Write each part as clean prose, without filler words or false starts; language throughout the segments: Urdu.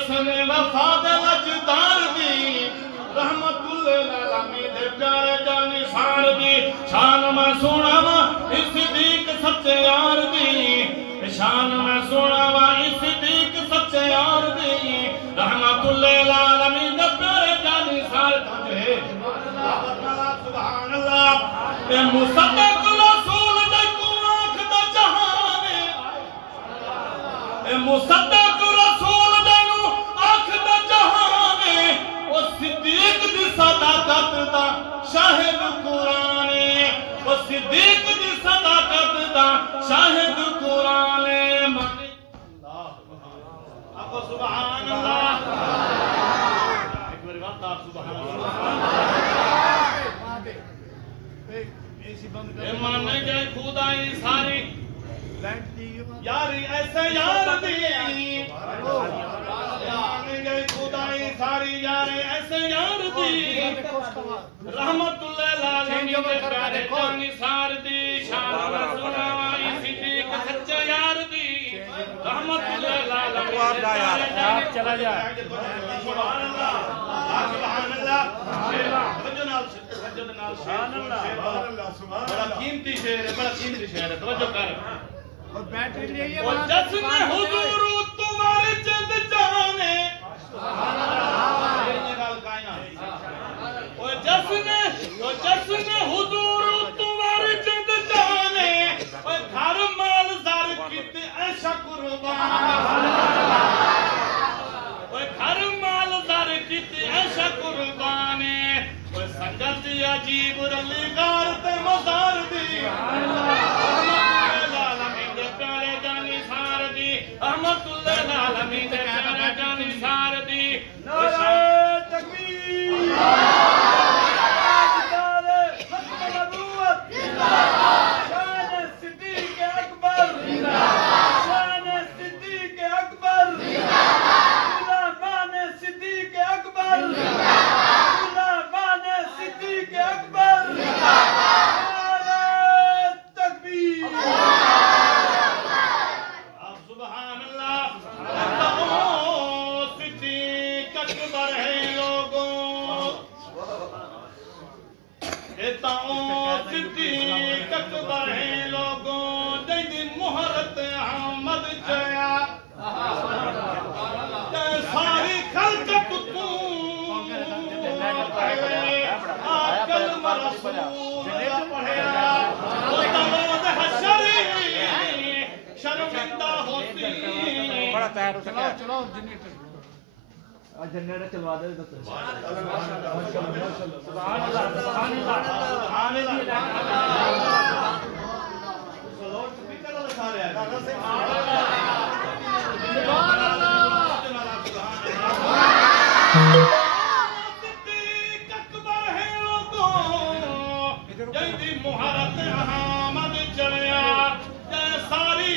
جسن وفا دے لجدار دی رحمت للعالمین دے پیارے جانی سار دی شان میں سونا وا اس صدیق سچے یار دی شان میں سونا وا اس صدیق سچے یار دی رحمت للعالمین دے پیارے جانی سار دی سبحان اللہ اے مصدق رسول دے کو آنکھ دا جہان اے مصدق رسول دے نو آنکھ دا جہان او صدیق دی صداقت دا شاہد قرآن او صدیق دی صداقت دا شاہد قرآن آپ سبحان اللہ ایک بار وقت آپ سبحان اللہ مان گئے خدائی ساری یاری ایسے یار دی مان گئے خدائی ساری یاری ایسے یار دی رحمت للعالمین دے پیارے جانی سار دی شان میں سنائی صدیق سچے یار دی رحمت للعالمین آپ چلا جائے سبحان اللہ سبحان اللہ سبحان اللہ بڑا قیمتی شعر ہے بڑا قیمتی شعر ہے توجہ کر اور بیٹھ لیے اور جشن حضور تمہارے چند جانے سبحان اللہ یہ گل کائنا اور جشن حضور تمہارے چند جانے اور گھر مال زار کیتے ایسا قربان اور گھر مال زار کیتے ایسا قربان اور سنگت عجیب رلی غار تے مزار دی للعالمین دے پیارے جانی سار دی رحمت للعالمین دے پیارے جانی سار دی نعرہ تکبیر شان صدیق اکبر شان صدیق اکبر غلامان صدیق اکبر غلامان صدیق اکبر نعرہ تکبیر آپ سبحان اللہ صدیق اکبر ہے لوگوں صدیق اکبر ہے لوگوں دی مہرت احمد جیا ساری خلقت تو آکل مرسول پڑھیا اتماد حشری شرمندہ ہوتی بڑا تیار ہو سکیا چلاؤ جنریٹر چلوا دے سبحان اللہ سبحان اللہ لوڈ سپیکر لگا رہا ہے سبحان اللہ صدیق اکبر ہے لوگوں جیدی مہارت احمد چڑھیا ساری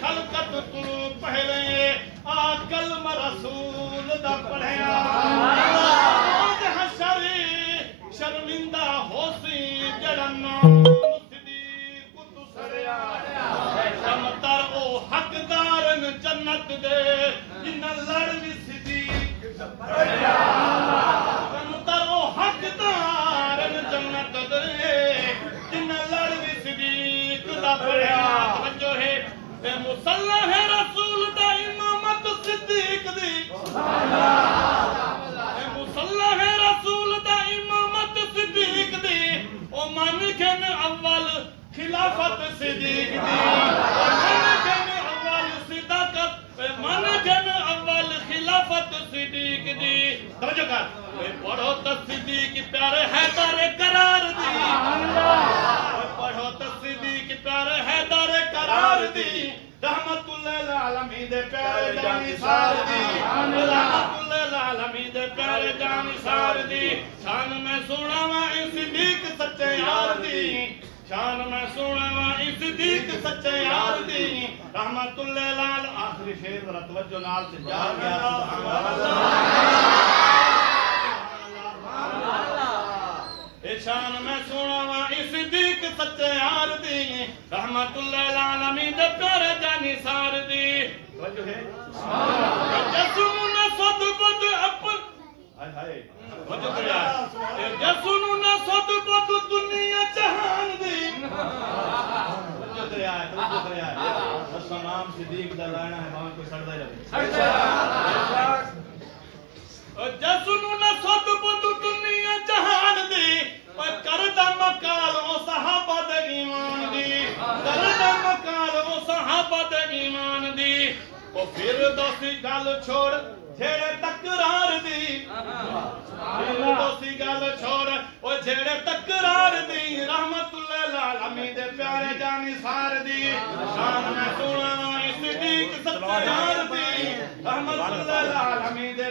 خلقت تو پہلے آکل رسول دا پڑھیا حشری شرمندہ ہوسی جڑنا صدیق تو سریا کمتر او حقدارن جنت دے جن لڑ بھی صدیق پڑھیا کمتر او حقدارن جنت دے جن لڑ بھی صدیق دا پڑھیا توجہ ہے مسلح ہے رسول دا امامت صدیق دی مسلح ہے رسول دا امامت صدیق دی او من کن اول خلافت صدیق دی من کن اول صداقت من کن اول خلافت صدیق دی توجہ کر پڑھو تو صدیق پیارے حیدر قرار دی پڑھو تو صدیق پیارے حیدر قرار دی رحمت للعالمین دے پیارے جانی سار دی رحمت للعالمین دے پیارے جانی سار دی شان میں سونا وا صدیق سچے یار دی شان میں سونا وا صدیق سچے یار دی رحمت للعال آخری شعر ذرا توجہ نال سے جا گیا سبحان اللہ شان میں سونا وا صدیق سچے یار دی رحمت للعالمین دے پیارے جانی سار دی توجہ ہے جسم ہائے جسنو نہ سد بد دنیا جہان دی نام صدیق دا لائنا ہے وہاں کوئی سڑدا ہی رہے جسنو نہ سد بد دنیا جہان دی کردا مکال او صحابہ دے ایمان دی کردا مکال او صحابہ دے ایمان دی او پھر دوسی گل چھوڑ جھیڑے تکرار دی پھر دوسی گل چھوڑ او جھیڑے تکرار دی رحمت اللہ العالمین دے پیارے جانی سار دی شان میں سونا صدیق ستار دی رحمت اللہ العالمین دے